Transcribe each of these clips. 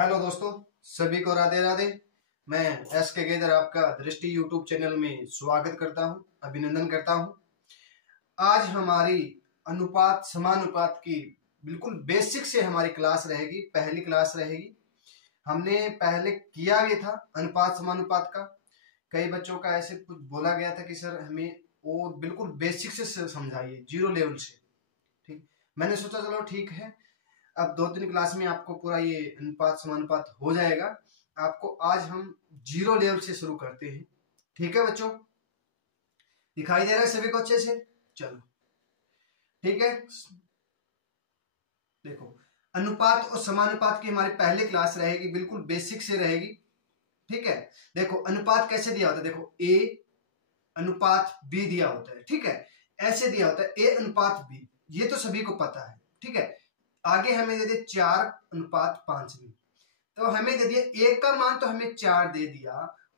Hello दोस्तों, सभी को राधे राधे। मैं एस के गेदर आपका दृष्टि यूट्यूब चैनल में स्वागत करता हूं, अभिनंदन करता हूं। आज हमारी अनुपात समानुपात की बिल्कुल बेसिक से हमारी क्लास रहेगी, पहली क्लास रहेगी। हमने पहले किया भी था अनुपात समानुपात का। कई बच्चों का ऐसे कुछ बोला गया था कि सर हमें वो बिल्कुल बेसिक से समझाइए, जीरो लेवल से। ठीक, मैंने सोचा चलो ठीक है, अब 2-3 क्लास में आपको पूरा ये अनुपात समानुपात हो जाएगा। आपको आज हम जीरो लेवल से शुरू करते हैं। ठीक है बच्चों, दिखाई दे रहा है सभी को अच्छे से? चलो ठीक है, देखो अनुपात और समानुपात की हमारी पहली क्लास रहेगी, बिल्कुल बेसिक से रहेगी। ठीक है, देखो अनुपात कैसे दिया होता है, देखो ए अनुपात बी दिया होता है। ठीक है, ऐसे दिया होता है ए अनुपात बी, ये तो सभी को पता है। ठीक है, आगे हमें दे दिया 4:5 में, तो हमें दे दिया ए का मान तो हमें 4 दे दिया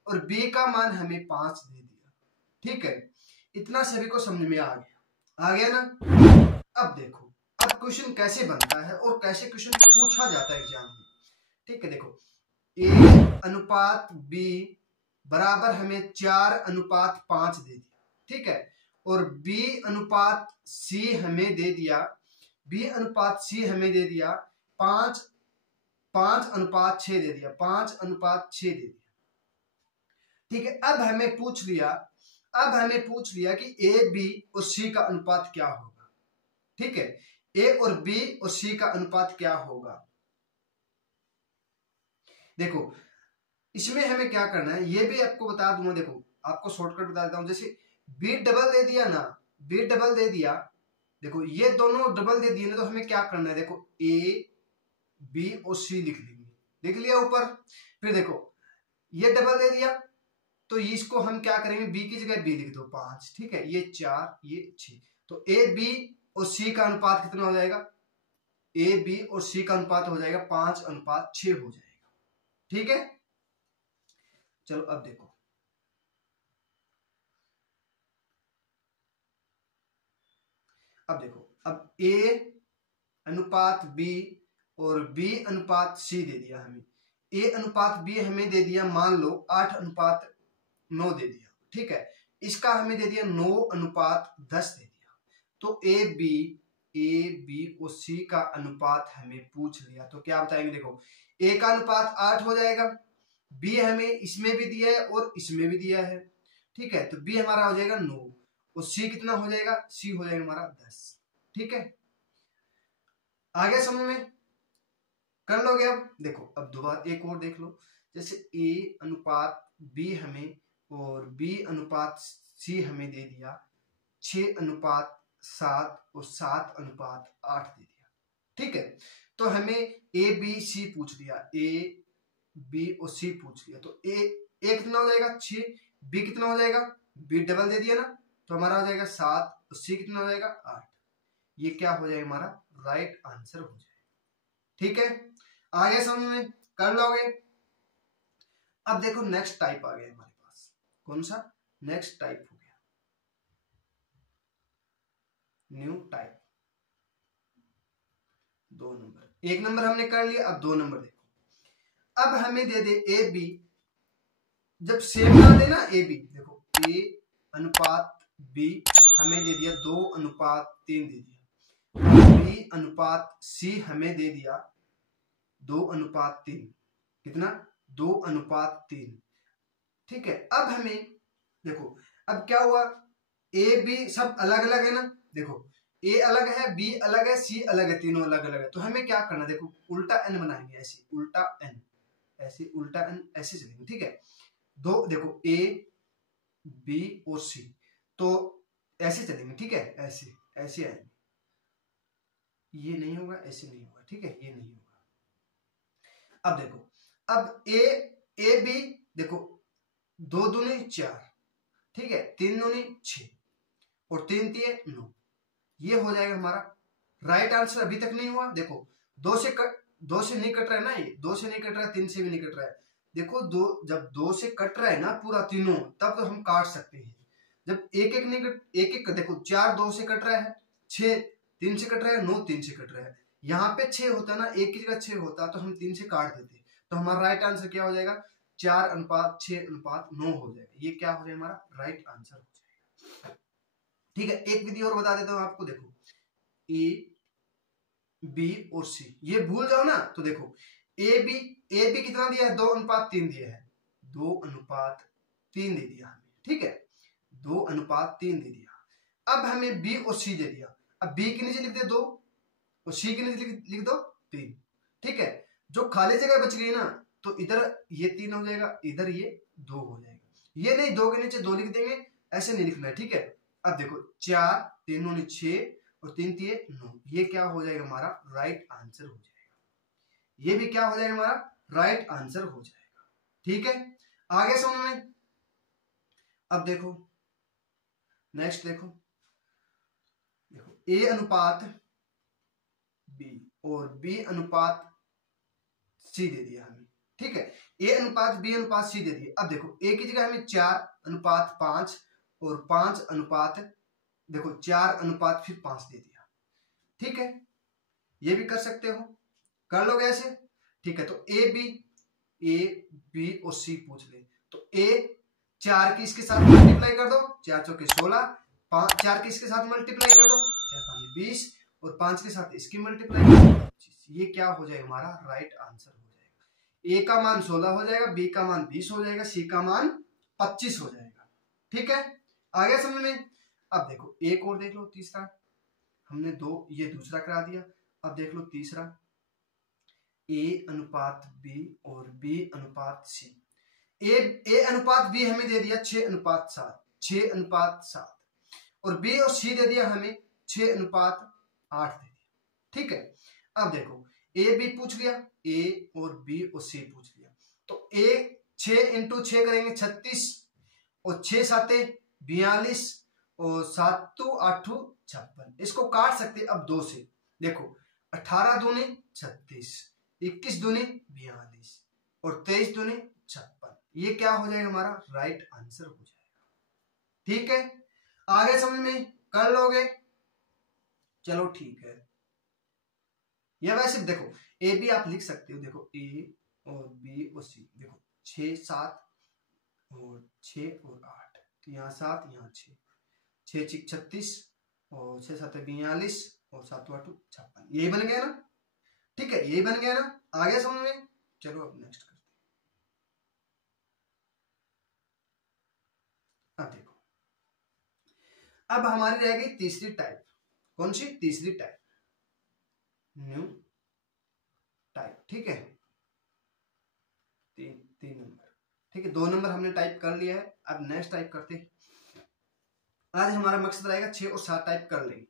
और बी का मान हमें 5 दे दिया। ठीक है, इतना सभी को समझ में आ गया ना। अब देखो अब क्वेश्चन कैसे बनता है और कैसे क्वेश्चन पूछा जाता है एग्जाम में। ठीक है, देखो ए अनुपात बी बराबर हमें 4:5 दे दिया। ठीक है, और बी अनुपात सी हमें दे दिया, बी अनुपात सी हमें दे दिया 5:6 दे दिया, 5:6 दे दिया। ठीक है, अब हमें पूछ लिया कि ए बी और सी का अनुपात क्या होगा। ठीक है, ए और बी और सी का अनुपात क्या होगा। देखो इसमें हमें क्या करना है ये भी आपको बता दूंगा। देखो आपको शॉर्टकट बता देता हूं, जैसे बी डबल दे दिया ना, बी डबल दे दिया, देखो ये दोनों डबल दे दिए ना, तो हमें क्या करना है, देखो ए बी और सी लिख लेंगे, लिख लिया ऊपर। फिर देखो ये डबल दे दिया तो इसको हम क्या करेंगे, बी की जगह बी लिख दो 5। ठीक है, ये 4 ये 6, तो ए बी और सी का अनुपात कितना हो जाएगा, ए बी और सी का अनुपात हो जाएगा 5:6 हो जाएगा। ठीक है, चलो अब देखो, अब ए अनुपात बी और बी अनुपात सी दे दिया हमें। ए अनुपात बी हमें दे दिया मान लो 8:9 दे दिया। ठीक है, इसका हमें दे दिया 9:10 दे दिया। तो ए बी और सी का अनुपात हमें पूछ लिया, तो क्या बताएंगे, देखो ए का अनुपात 8 हो जाएगा, बी हमें इसमें भी दिया है और इसमें भी दिया है। ठीक है, तो बी हमारा हो जाएगा 9 और सी कितना हो जाएगा, सी हो जाएगा हमारा 10। ठीक है, आगे समझ में कर लोगे। अब देखो अब दोबारा एक और देख लो, जैसे ए अनुपात बी हमें और बी अनुपात सी हमें दे दिया 6:7 और 7:8 दे दिया। ठीक है, तो हमें ए बी सी पूछ लिया, ए बी और सी पूछ लिया, तो ए कितना हो जाएगा 6, बी कितना हो जाएगा, बी डबल दे दिया ना, तो हमारा हो जाएगा 7 और सी कितना हो जाएगा 8। ये क्या हो जाएगा, हमारा राइट आंसर हो जाएगा। ठीक है, आगे समझ में कर लोगे। अब देखो नेक्स्ट टाइप आ गया हमारे पास, कौन सा, नेक्स्ट टाइप हो गया, न्यू टाइप। 2 नंबर, 1 नंबर हमने कर लिया, अब 2 नंबर देखो। अब हमें दे दे ए बी, जब सेम ना दे ना ए बी, देखो ए अनुपात बी हमें दे दिया 2:3 दे दिया, बी अनुपात सी हमें दे दिया 2:3, कितना 2:3। ठीक है, अब हमें देखो अब क्या हुआ, ए बी सब अलग अलग है ना, देखो ए अलग है, बी अलग है, सी अलग है, तीनों अलग अलग है। तो हमें क्या करना, देखो उल्टा एन बनाएंगे, ऐसे उल्टा एन, ऐसे उल्टा एन ऐसे चलेंगे। ठीक है, दो देखो ए बी और सी, तो ऐसे चलेंगे। ठीक है, ऐसे ऐसे आएंगे, ये नहीं होगा, ऐसे नहीं होगा। ठीक है, ये नहीं होगा। अब देखो, अब ए बी देखो 2 दूनी 4, ठीक है, 3 दूनी 6 और 3 तिये 9, ये हो जाएगा हमारा राइट आंसर। अभी तक नहीं हुआ, देखो 2 से नहीं कट रहा है ना, ये 2 से नहीं कट रहा है, 3 से भी नहीं कट रहा है। देखो जब 2 से कट रहा है ना पूरा तीनों, तब तो हम काट सकते हैं। जब एक एक नहीं एक देखो 4 2 से कट रहा है, 6 3 से कट रहा है, 9 3 से कट रहा है। यहाँ पे 6 होता ना, एक की जगह 6 होता तो हम 3 से काट देते, तो हमारा राइट आंसर क्या हो जाएगा, 4:6:9 हो जाएगा। ये क्या हो जाएगा, हमारा राइट आंसर हो जाएगा। ठीक है, एक विधि और बता देता हूं आपको। देखो ए बी और सी, ये भूल जाओ ना, तो देखो ए बी कितना दिया है, 2:3 दिया है, 2:3 दे दिया हमें। ठीक है, 2:3 दे दिया। अब हमें बी और सी दे दिया। अब बी के नीचे लिख दे 2 और सी के नीचे लिख दो 3। ठीक है, जो खाली जगह बच गई ना, तो इधर ये 3 हो जाएगा, इधर ये 2 हो जाएगा। ये नहीं 2 के नीचे 2 लिख देंगे, ऐसे नहीं लिखना है। ठीक है, अब देखो 4 3 9 6 और 3 3 9, ये क्या हो जाएगा, हमारा राइट आंसर हो जाएगा। ये भी क्या हो जाएगा, हमारा राइट आंसर हो जाएगा। ठीक है, आगे समझ में। अब देखो नेक्स्ट, देखो ए अनुपात बी और बी अनुपात सी दे दिया हमें। ठीक है, ए अनुपात बी अनुपात सी दे दिया। अब देखो ए की जगह हमें 4:5 और 5 देखो 4 फिर 5 दे दिया। ठीक है, ये भी कर सकते हो, कर लोगे ऐसे। ठीक है, तो ए बी और सी पूछ ले, तो ए 4 की इसके साथ मल्टीप्लाई कर दो, 4 चौके 16, 4 की इसके साथ मल्टीप्लाई कर दो, 4 5 20 और 5 के साथ इसकी मल्टीप्लाई कर दो 25। ये क्या हो जाएगा, हमारा राइट आंसर हो जाएगा। ए का मान 16 हो जाएगा, बी का मान 20 हो जाएगा, सी का मान 25 हो जाएगा। ठीक है, आ गया समझ में। अब देखो एक और देख लो, तीसरा हमने ये दूसरा करा दिया। अब देख लो तीसरा, ए अनुपात बी और बी अनुपात सी। ए अनुपात बी हमें दे दिया 6:7 और बी और सी दे दिया हमें 6:8 दे दिया। ठीक है, अब देखो ए बी पूछ लिया, ए और बी और सी पूछ लिया, तो ए 6 × 6 करेंगे 36 और 6 7 42 और 7 8 56। इसको काट सकते अब 2 से। देखो 18 दूनी 36, 21 दूनी 42 और 23 दूनी 56। ये क्या हो जाएगा, हमारा राइट आंसर हो जाएगा। ठीक है, आगे समझ में, कर लोगे, चलो ठीक है। या वैसे देखो ए बी आप लिख सकते हो। देखो ए और बी और सी, देखो 6 7 और 6 और 8, तो यहाँ 7 यहाँ 6, 6 6 36 और 6 7 42 और 7 8 56। यही बन गया ना। ठीक है, यही बन गया ना, आ गया समझ में। चलो अब नेक्स्ट करते हैं। अब देखो, अब हमारी रह गई तीसरी टाइप। कौन सी तीसरी टाइप, न्यू टाइप। ठीक है, 3 नंबर। ठीक है, 2 नंबर हमने टाइप कर लिया है। अब नेक्स्ट टाइप करते हैं। आज हमारा मकसद रहेगा 6 और 7 टाइप कर लेंगे।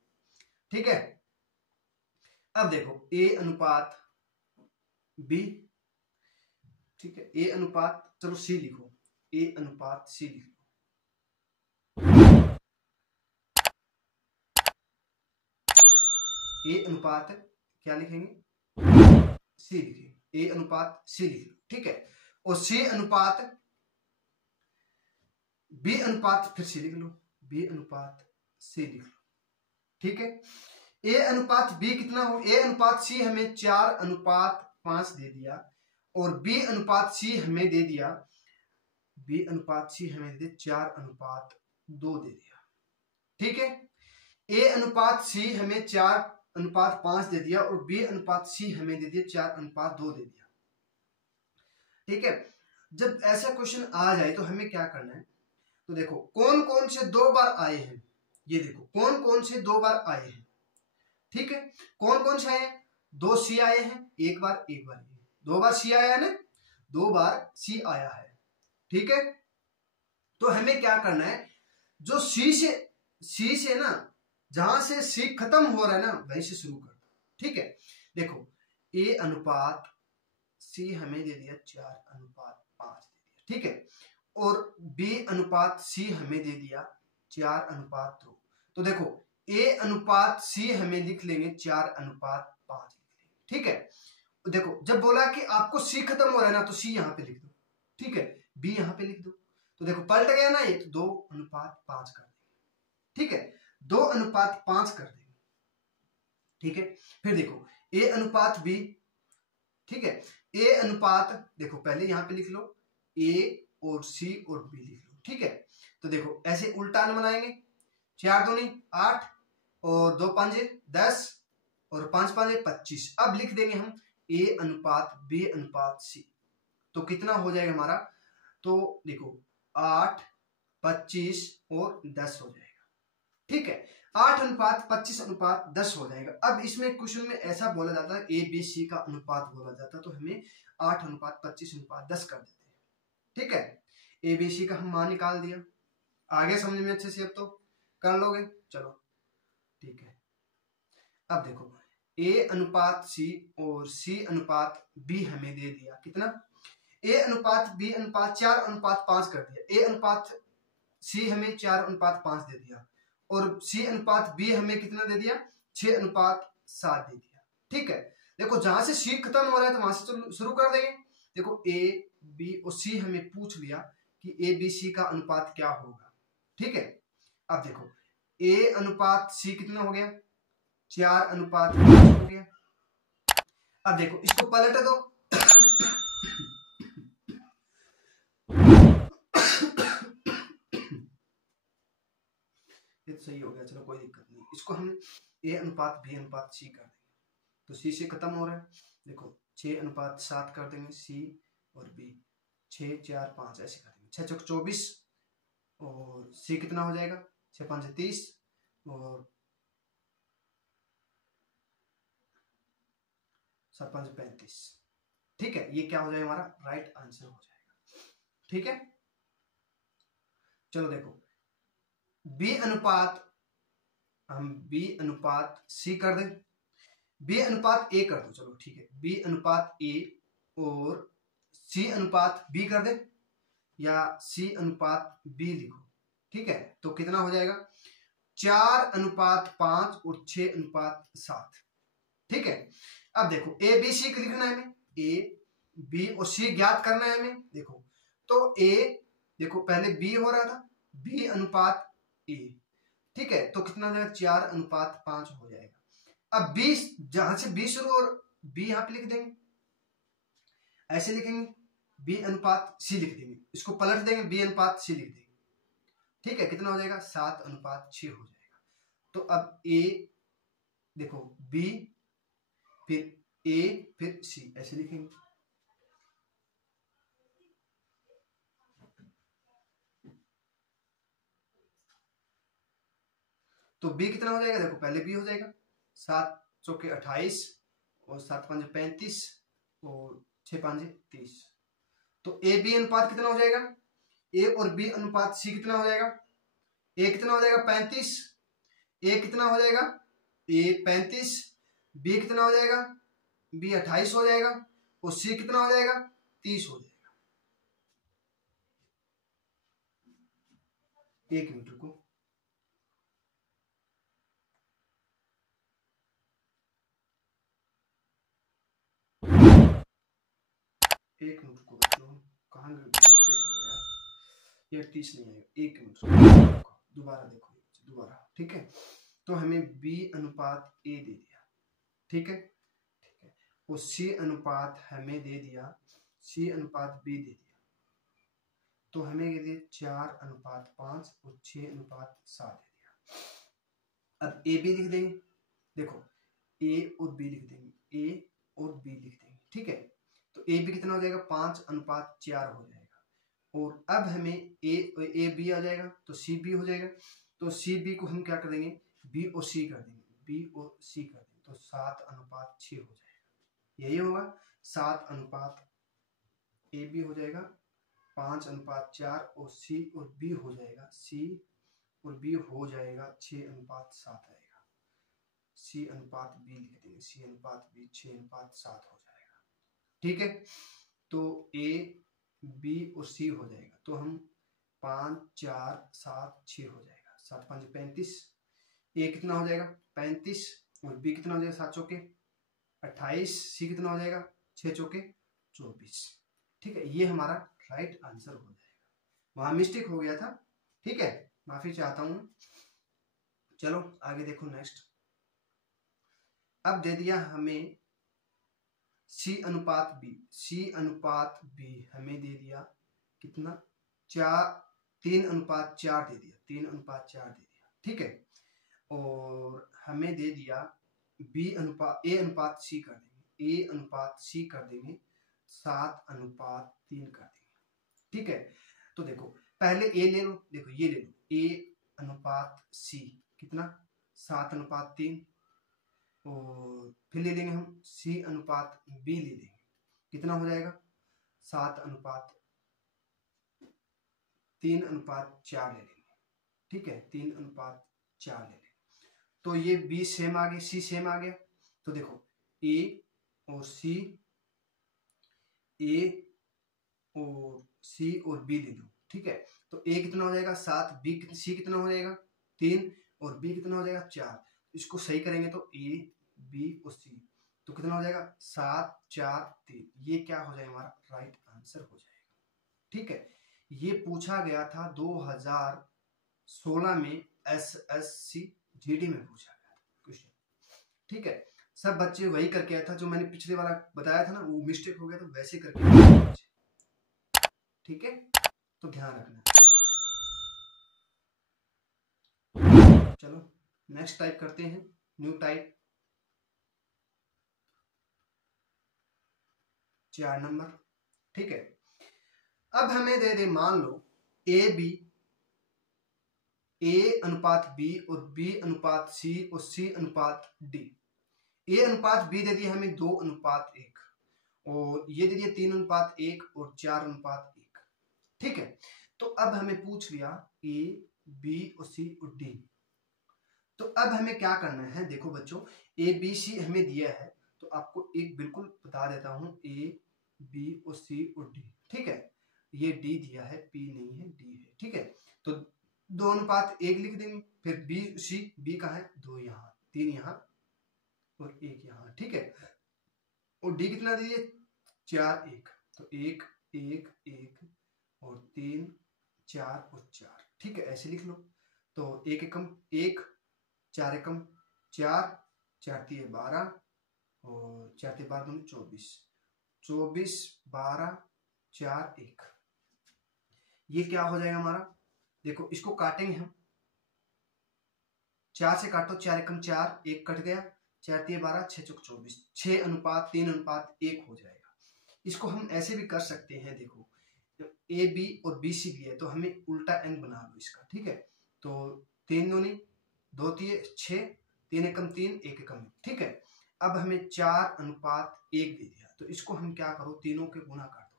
ठीक है, अब देखो ए अनुपात बी। ठीक है, ए अनुपात, चलो सी लिखो, ए अनुपात सी लिखो। ए अनुपात क्या लिखेंगे, सी लिखेंगे, ए अनुपात सी लिख लो। ठीक है, और सी अनुपात बी अनुपात फिर सी लिख लो, बी अनुपात सी लिख लो। ठीक है, ए अनुपात बी कितना हो, ए अनुपात सी हमें 4:5 दे दिया और बी अनुपात सी हमें दे दिया, बी अनुपात सी हमें दे दिया 4:2 दे दिया। ठीक है, ए अनुपात सी हमें 4:5 दे दिया और बी अनुपात सी हमें दे दिया 4:2 दे दिया। ठीक है, जब ऐसा क्वेश्चन आ जाए तो हमें क्या करना है, तो देखो कौन कौन से 2 बार आए हैं, ये देखो कौन कौन से 2 बार आए हैं। ठीक है, कौन कौन से आए हैं, 2 सी आए हैं, एक बार 2 बार सी आया है ना, 2 बार सी आया है। ठीक है, तो हमें क्या करना है, जो सी से ना, जहां से सी खत्म हो रहा है ना, वहीं से शुरू करना। ठीक है, देखो ए अनुपात सी हमें दे दिया 4:5 दे दिया। ठीक है, और बी अनुपात सी हमें दे दिया 4:2। तो देखो ए अनुपात सी हमें लिख लेंगे 4:5 लिख लेंगे। ठीक है, देखो जब बोला कि आपको सी खत्म हो रहा है ना, तो सी यहाँ पे लिख दो। ठीक है, बी यहाँ पे लिख दो, तो देखो पलट गया ना ये, तो 2:5 कर देंगे। ठीक है, 2:5 कर देंगे। ठीक है, फिर देखो ए अनुपात बी ठीक है। ए अनुपात देखो पहले यहाँ पे लिख लो ए और सी और बी लिख लो, ठीक है। तो देखो ऐसे उल्टा न बनाएंगे, 4 दूनी 8 और 2 पंजे 10 और 5 पंजे 25। अब लिख देंगे हम ए अनुपात बी अनुपात सी, तो कितना हो जाएगा हमारा, तो देखो 8 25 और 10 हो जाएगा, ठीक है। 8 अनुपात 25 अनुपात 10 हो जाएगा। अब इसमें क्वेश्चन में ऐसा बोला जाता है ए बी सी का अनुपात बोला जाता है, तो हमें 8 अनुपात 25 अनुपात 10 कर देते हैं, ठीक है। ए बी सी का हम मान निकाल दिया, आगे समझ में अच्छे से अब तो कर लोगे, चलो ठीक है। अब देखो ए अनुपात सी और सी अनुपात बी हमें दे दिया कितना, ए अनुपात बी अनुपात 4 अनुपात 5 कर दिया, ए अनुपात सी हमें 4 अनुपात 5 दे दिया और सी अनुपात बी हमें कितना दे दिया 6 अनुपात 7 दे दिया, ठीक है। देखो जहां से सी खत्म हो रहा है तो वहां से शुरू कर देंगे। देखो ए बी और सी हमें पूछ लिया कि ए बी सी का अनुपात क्या होगा, ठीक है। अब देखो ए अनुपात सी कितना हो गया 4 अनुपात 5 हो गया। अब देखो इसको पलट दो ये तो सही हो गया, चलो कोई दिक्कत नहीं। इसको हम ए अनुपात बी अनुपात सी कर देंगे, तो सी से खत्म हो रहा है। देखो 6 अनुपात 7 कर देंगे सी और बी, 6 4 5 ऐसे कर देंगे, 6 चौक 24 और सी कितना हो जाएगा 6 5 30 और 7 5 35, ठीक है। ये क्या हो जाएगा हमारा राइट आंसर हो जाएगा, ठीक है। चलो देखो बी अनुपात, हम बी अनुपात सी कर दें, बी अनुपात ए कर दो, चलो ठीक है। बी अनुपात ए और सी अनुपात बी कर दे या सी अनुपात बी लिखो, ठीक है। तो कितना हो जाएगा 4 अनुपात 5 और 6 अनुपात 7, ठीक है। अब देखो ए बी सी लिखना है हमें, ए बी और सी ज्ञात करना है हमें। देखो तो ए देखो पहले बी हो रहा था, बी अनुपात ए, ठीक है। तो कितना हो जाएगा 4 अनुपात 5 हो जाएगा। अब 20 जहां से 20 शुरू और बी यहां पे लिख देंगे, ऐसे लिखेंगे बी अनुपात सी लिख देंगे, इसको पलट देंगे बी अनुपात सी लिख देंगे, ठीक है। कितना हो जाएगा 7 अनुपात 6 हो जाएगा। तो अब ए देखो बी फिर ए फिर सी ऐसे लिखेंगे, तो बी कितना हो जाएगा, देखो पहले बी हो जाएगा 7 चौके 28 और 7 5 35 और 6 5 30। तो ए बी अनुपात कितना हो जाएगा, ए और बी अनुपात सी कितना हो जाएगा, ए कितना हो जाएगा 35, ए कितना हो जाएगा ए 35, बी कितना हो जाएगा बी 28 हो जाएगा और सी कितना हो जाएगा 30 हो जाएगा। एक मिनट रुको, एक मिनट रुको बच्चों, कहाँ मिस्टेक हो गया यार, ये 30 नहीं आएगा, एक मिनट दोबारा देखो दोबारा, ठीक है। तो हमें बी अनुपात ए दे दिया, ठीक है, ठीक है। और सी अनुपात हमें दे दिया, सी अनुपात बी दे दिया, तो हमें ये दे 4 अनुपात 5 और 6 अनुपात 7 दे दिया। अब ए बी लिख देंगे, देखो ए और बी लिख देंगे, ए और बी लिख देंगे, ठीक है। तो ए बी कितना हो जाएगा 5 अनुपात 4 हो जाएगा और अब हमें ए बी आ जाएगा तो सी बी हो जाएगा। तो सी बी को हम क्या कर देंगे बी और सी कर देंगे, बी और सी कर देंगे, तो 7 अनुपात 6 हो जाएगा, यही होगा 7 अनुपात ए बी हो जाएगा 5 अनुपात 4 और सी और बी हो जाएगा, सी और बी हो जाएगा 6 अनुपात 7 आएगा, सी अनुपात बी लिख देंगे, सी अनुपात बी 6 अनुपात 7 हो जाएगा, ठीक है। तो ए बी और सी हो जाएगा, तो हम 5 4 7 6 हो जाएगा, 7 5 35, ए कितना हो जाएगा 35 और बी कितना हो जाएगा 7 चौके 28, सी कितना हो जाएगा 6 चौके 24, ठीक है। ये हमारा राइट आंसर हो जाएगा, वहां मिस्टेक हो गया था, ठीक है, माफी चाहता हूं। चलो आगे देखो नेक्स्ट। अब दे दिया हमें सी अनुपात बी, सी अनुपात बी हमें दे दिया कितना 3:4 दे दिया, 3:4 दे दिया, ठीक है। और हमें दे दिया बी अनुपात ए अनुपात सी कर देंगे, ए अनुपात सी कर देंगे 7:3 कर देंगे, ठीक है। तो देखो पहले ए ले लो, देखो ये ले लो ए अनुपात सी कितना 7:3, और फिर ले लेंगे हम सी अनुपात बी ले लेंगे, कितना हो जाएगा 3:4 ले लेंगे, ठीक है, 3:4 ले लेंगे। तो ये बी सेम आ गया, सी सेम आ गया। तो देखो ए और सी, ए और सी और बी ले लो, ठीक है। तो ए कितना हो जाएगा 7, बी सी कितना हो जाएगा 3 और बी कितना हो जाएगा 4। इसको सही करेंगे तो ए बी और सी तो कितना हो जाएगा 7 4 3। ये क्या हो जाएगा हमारा राइट आंसर हो जाएगा, ठीक है। ये पूछा गया था 2016 में SSC GD में पूछा गया था क्वेश्चन, ठीक है। सब बच्चे वही करके आया था जो मैंने पिछले वाला बताया था ना, वो मिस्टेक हो गया तो वैसे करके, ठीक है। तो ध्यान रखना। चलो नेक्स्ट टाइप करते हैं, न्यू टाइप 4 नंबर, ठीक है। अब हमें दे दे मान लो ए बी, ए अनुपात बी और बी अनुपात सी और सी अनुपात डी। ए अनुपात बी दे दिया हमें 2:1 और ये दे दिया 3:1 और 4:1, ठीक है। तो अब हमें पूछ लिया ए बी और सी और डी। तो अब हमें क्या करना है, देखो बच्चों ए बी सी हमें दिया है, तो आपको एक बिल्कुल बता देता हूं ए बी और सी और डी, ठीक है। ये डी दिया है, पी नहीं है, डी है, ठीक है। तो 2:1 लिख देंगे, फिर बी सी, बी का है 2 यहाँ, 3 यहाँ और 1 यहाँ, ठीक है। और डी कितना दीजिए 4 1, तो 1 1 1 और 3 4 और 4, ठीक है, ऐसे लिख लो। तो 1 एकम 1, 4 एकम 4, 4 3 12 और 4 3 12 24, 24 12 4 1। ये क्या हो जाएगा हमारा, देखो इसको काटेंगे हम, 4 से काटो, 4 एकम 4, 1 कट गया, 4 3 12 6 चौक 24, 6:3:1 हो जाएगा। इसको हम ऐसे भी कर सकते हैं, देखो ए बी और बी सी भी है तो हमें उल्टा एन बना लो इसका, ठीक है। तो 3 दूनी 2 3 6, 3 एकम 3 1 एकम 1, ठीक है। अब हमें 4:1 दे दिया, तो इसको हम क्या करो तीनों के गुना कर दो,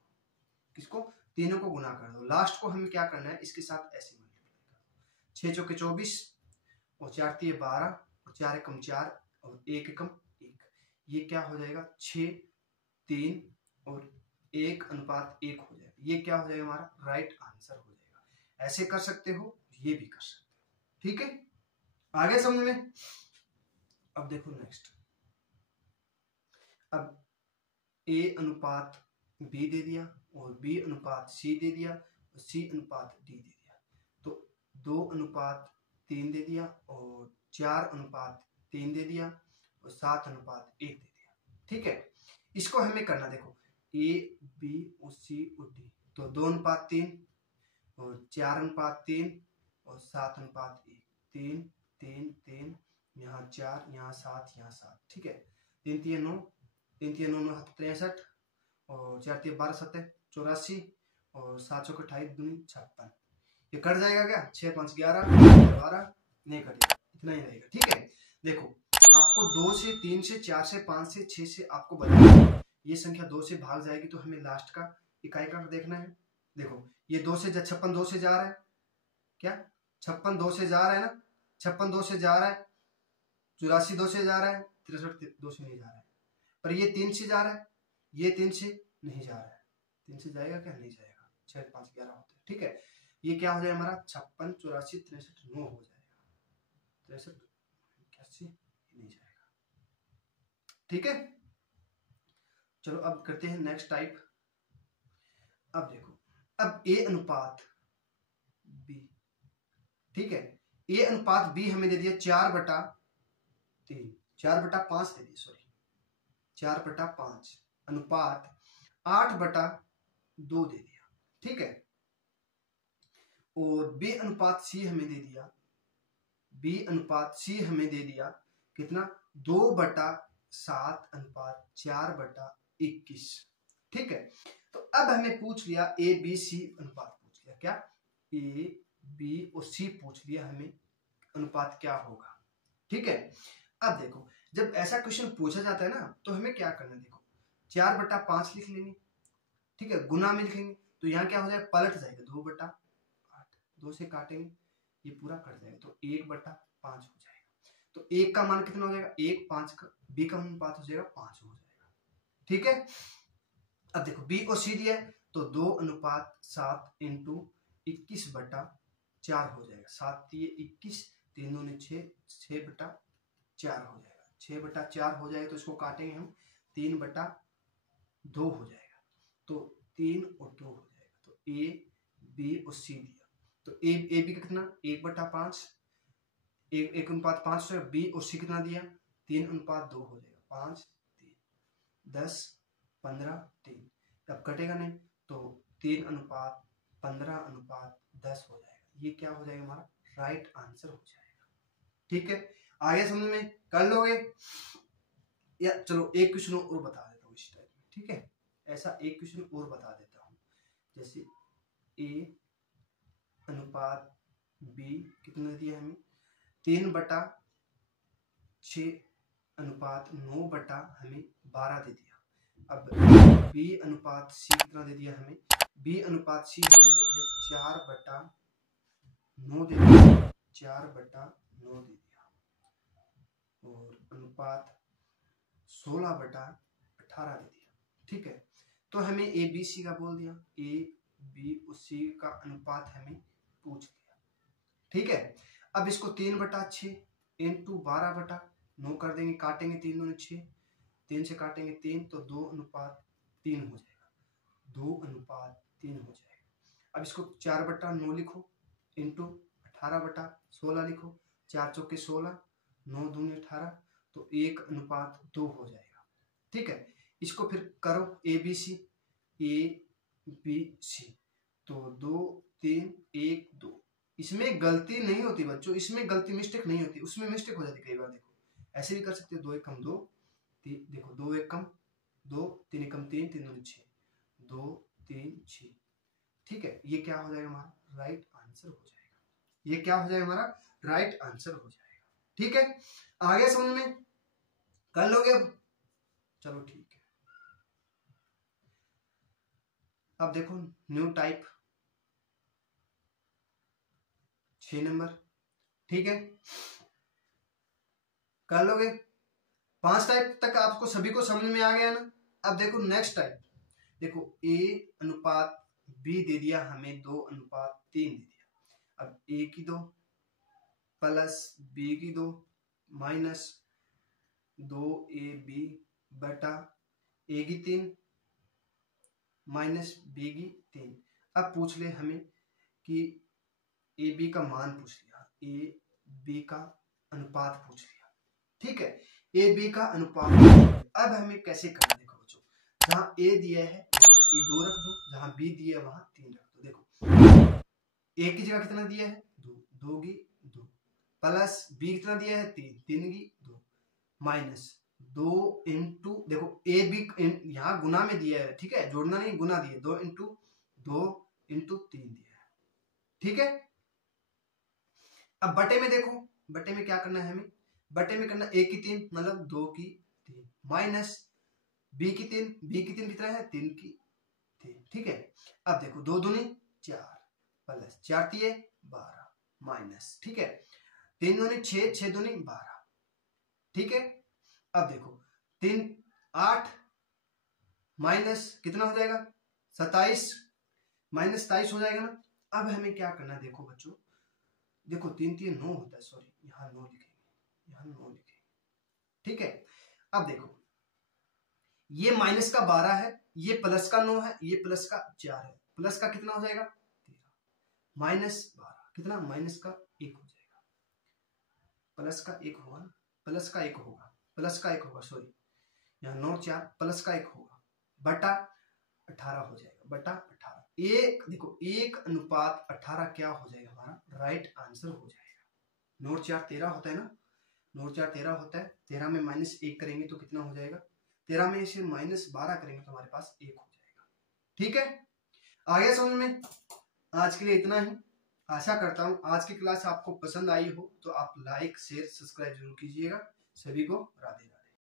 किसको तीनों को गुना कर दो। लास्ट को हमें क्या करना है इसके साथ ऐसे मल्टीप्लाई कर दो, 6 चौके 24 और 4 3 12 और 4 एकम 4 और 1 एकम 1। ये क्या हो जाएगा 6 3 और 1:1 हो जाएगा। ये क्या हो जाएगा हमारा राइट आंसर हो जाएगा। ऐसे कर सकते हो, ये भी कर सकते हो, ठीक है। आगे समझ में। अब देखो नेक्स्ट, अब ए अनुपात बी दे दिया और बी अनुपात सी दे दिया और सी अनुपात डी दे दिया, तो 2:3 दे दिया और 4:3 दे दिया और 7:1 दे दिया, ठीक है। इसको हमें करना, देखो ए बी और सी और डी, तो 2:3 और 4:3 और 7:1, 3 3 3, यहाँ 4 यहाँ 7 यहाँ 7, ठीक है। 3 3 9, 3 3 9 63 और 4 3 12 7 84 और 7 चौके 28 दूनी 56। ये कट जाएगा क्या 6 5 11 12, नहीं कटेगा, इतना ही रहेगा, ठीक है। देखो आपको 2 से 3 से 4 से 5 से 6 से आपको बताना, ये संख्या 2 से भाग जाएगी तो हमें लास्ट का इकाई का देखना है। देखो ये 2 से 56 2 से जा रहा है, क्या 56 2 से जा रहा है ना, 56 2 से जा रहा है, 84 2 से जा रहा है, 63 2 से नहीं जा रहा है, पर ये 3 से जा रहा है, ये 3 से नहीं जा रहा है। 3 से जाएगा क्या, नहीं जाएगा, 6 5 11 होते हैं, ठीक है। ये क्या हो जाएगा हमारा 56 84 63 9 हो जाएगा, 63 81 नहीं जाएगा, ठीक है। चलो अब करते हैं नेक्स्ट टाइप। अब देखो, अब ए अनुपात बी, ठीक है। ए अनुपात बी हमें दे दिया 4/3, 4/5 दे दिया, सॉरी 4/5, अनुपात 8/2 दे दिया, ठीक है। और B अनुपात C हमें दे दिया, B अनुपात C हमें दे दिया कितना, 2/7/4/21, ठीक है। तो अब हमें पूछ लिया A B C अनुपात पूछ लिया, क्या A B और C पूछ लिया हमें अनुपात क्या होगा, ठीक है। अब देखो जब ऐसा क्वेश्चन पूछा जाता है ना तो हमें क्या करना है, देखो 4/5 लिख लेंगे, ठीक है, गुना में लिखेंगे तो यहाँ क्या हो जाएगा, पलट जाएगा 2/8, 2 से काटेंगे ये पूरा कट जाएगा तो 1/5 हो जाएगा। तो 1 का मान कितना हो जाएगा, 1, 5 का B का अनुपात हो जाएगा 5 हो जाएगा, ठीक है। अब देखो B और C दिया है तो 2/7 × 21/4 हो जाएगा, 7 × 21, 3 दूनी 6, 6/4 हो जाएगा, 6/4 हो जाएगा। तो इसको काटेंगे हम 3/2 हो जाएगा, तो 3 और 2 हो जाएगा। तो A B और C दिया तो A B का कितना 1/5, 1/5 B और C कितना दिया 3/2 हो जाएगा, 5 3 10 15 3, अब कटेगा नहीं तो 3/15/10 हो जाएगा। ये क्या हो जाएगा, हमारा राइट आंसर हो जाएगा, ठीक है। आगे समझ में कर लोगे या चलो एक क्वेश्चन और बता देता हूँ इस टाइप में, ठीक है। ऐसा एक क्वेश्चन और बता देता हूँ, जैसे A अनुपात B कितना दिया हमें 3/6/9 हमें 12 दे दिया। अब B अनुपात C कितना दे दिया हमें, B अनुपात C हमें दे दिया 4/9 दे दिया, 4/9 दे दिया। और अनुपात 16/18 दे दिया, ठीक है। तो हमें A B C का बोल दिया, A B और C का अनुपात हमें पूछ लिया, ठीक है। अब इसको 3/6 × 12/9 कर देंगे, काटेंगे 3 दूनी 6, 3 से काटेंगे 3 तो 2/3 हो जाएगा, 2/3 हो जाएगा। अब इसको 4/9 लिखो इंटू 18/16 लिखो, 4 चौके 16, 9 दूनी 18 तो 1/2 हो जाएगा, ठीक है। इसको फिर करो A B C तो 2 3 1 2, इसमें गलती नहीं होती बच्चों, इसमें गलती मिस्टेक नहीं होती, उसमें मिस्टेक हो जाती कई बार। देखो ऐसे भी कर सकते हो, 2 1 कम 2, देखो 2 1 कम 2, 3 1 कम 3, 3 दूनी 6, 2 3 6, ठीक है। ये क्या हो जाएगा, हमारा राइट आंसर हो जाएगा, ये क्या हो जाएगा, हमारा राइट आंसर हो जाएगा, ठीक है। आगे समझ में कर लोगे अब, चलो ठीक है। अब देखो न्यू टाइप 6 नंबर, ठीक है, कर लोगे। 5 टाइप तक आपको सभी को समझ में आ गया ना। अब देखो नेक्स्ट टाइप, देखो A अनुपात B दे दिया हमें 2/3 दे दिया। अब A की 2 प्लस B की 2 माइनस 2AB बटा A की 3 माइनस B की 3। अब पूछ ले हमें कि AB का मान पूछ लिया, AB का अनुपात पूछ लिया, ठीक है। AB का अनुपात, अब हमें कैसे करना, देखो बच्चों, जहां A दिया है वहां A 2 रख दो, जहां B दिया है वहां 3 रख दो। देखो A की जगह कितना दिया है 2, 2 की 2 प्लस B कितना दिया है 3, 3 की 2 माइनस 2 इंटू, देखो A B यहाँ गुना में दिया है, ठीक है, जोड़ना नहीं गुना दिया, 2 इंटू 3 दिया है, ठीक है। अब बटे में देखो, बटे में क्या करना है हमें, बटे में करना A की 3 मतलब 2 की 3 माइनस B की 3, B की 3 कितना है 3 की 3, ठीक है। अब देखो 2 दूनी 4 प्लस 4 3 12 माइनस, ठीक है, 3 दूनी 6, 6 दूनी 12, ठीक है। अब देखो 3 8 माइनस कितना हो जाएगा 27, माइनस 27 हो जाएगा ना। अब हमें क्या करना है, देखो बच्चों, देखो 3 3 9 होता है, सॉरी यहाँ 9 लिखेंगे, यहाँ 9 लिखेंगे, ठीक है। अब देखो ये माइनस का 12 है, ये प्लस का 9 है, ये प्लस का 4 है, प्लस का कितना हो जाएगा 13 माइनस 12 कितना माइनस का 1 हो जाएगा, प्लस का 1 होगा ना, प्लस का 1 होगा, प्लस का 1 होगा, सॉरी यहाँ 9 4 प्लस का 1 होगा, बटा 18 हो जाएगा, बटा 18। एक देखो 1:18 क्या हो जाएगा हमारा राइट आंसर हो जाएगा। नोट 4 13 होता है ना, नोट 4 13 होता है। 13 में -1 करेंगे तो कितना हो जाएगा, 13 में से -12 करेंगे तो हमारे पास 1 हो जाएगा। ठीक है, आ गया समझ में। आज के लिए इतना ही। आशा करता हूं आज की क्लास आपको पसंद आई हो, तो आप लाइक शेयर सब्सक्राइब जरूर कीजिएगा। सभी को राधे राधे।